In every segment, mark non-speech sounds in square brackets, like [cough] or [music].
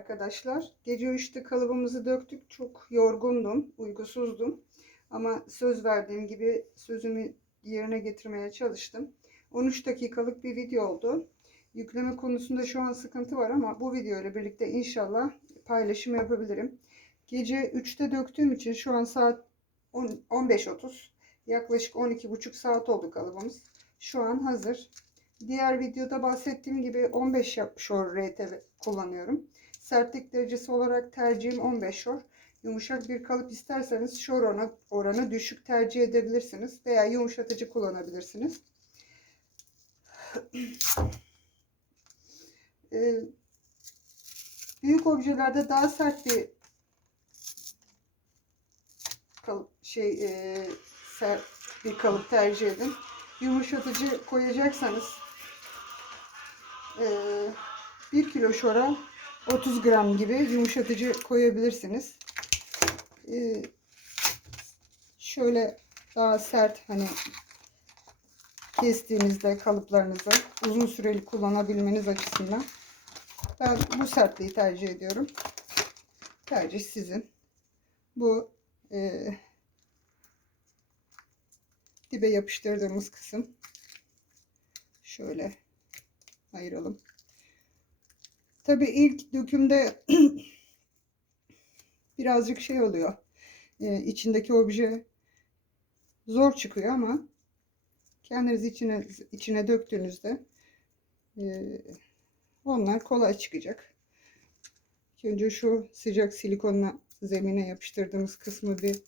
Arkadaşlar gece 3'te kalıbımızı döktük. Çok yorgundum, uygusuzdum. Ama söz verdiğim gibi sözümü yerine getirmeye çalıştım. 13 dakikalık bir video oldu. Yükleme konusunda şu an sıkıntı var ama bu video ile birlikte inşallah paylaşım yapabilirim. Gece 3'te döktüğüm için şu an saat 10 15.30. Yaklaşık 12,5 saat oldu kalıbımız. Şu an hazır. Diğer videoda bahsettiğim gibi 15 şor RT kullanıyorum. Sertlik derecesi olarak tercihim 15 şor. Yumuşak bir kalıp isterseniz şor oranı, oranı düşük tercih edebilirsiniz. Veya yumuşatıcı kullanabilirsiniz. [clears throat] Ee, büyük objelerde daha sert bir kalıp, şey e, sert bir kalıp tercih edin. Yumuşatıcı koyacaksanız e, 1 kilo şora 30 gram gibi yumuşatıcı koyabilirsiniz. Ee, şöyle daha sert hani kestiğinizde kalıplarınızı uzun süreli kullanabilmeniz açısından ben bu sertliği tercih ediyorum. Tercih sizin. Bu e, dibe yapıştırdığımız kısım. Şöyle ayıralım. Tabii ilk dökümde [clears throat] birazcık şey oluyor. Ee, içindeki obje zor çıkıyor ama kendiniz içine içine döktüğünüzde e, onlar kolay çıkacak. Önce şu sıcak silikonla zemine yapıştırdığımız kısmı bir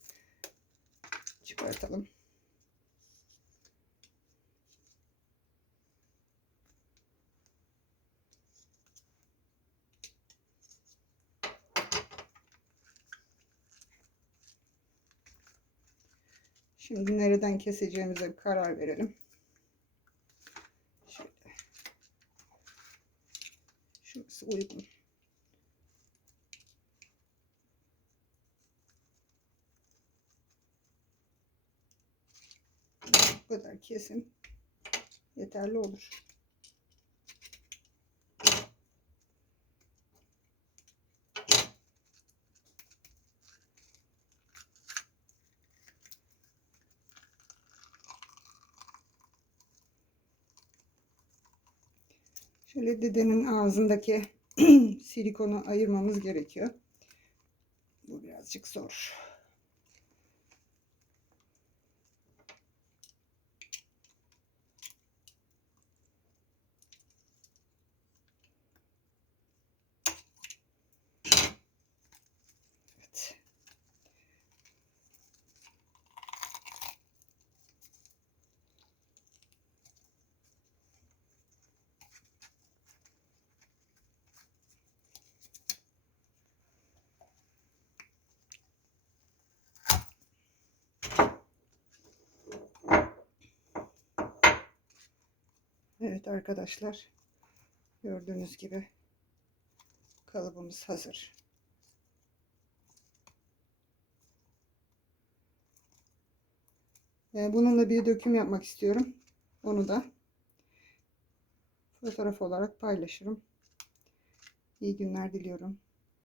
çıkartalım. Şimdi nereden keseceğimize bir karar verelim. Şöyle. Şurası uygun. Bu kadar kesim yeterli olur. Şöyle dedenin ağzındaki [clears throat] silikonu ayırmamız gerekiyor. Bu birazcık zor. Evet arkadaşlar. Gördüğünüz gibi kalıbımız hazır. Ee, Bununla bir döküm yapmak istiyorum. Onu da fotoğraf olarak paylaşırım. İyi günler diliyorum.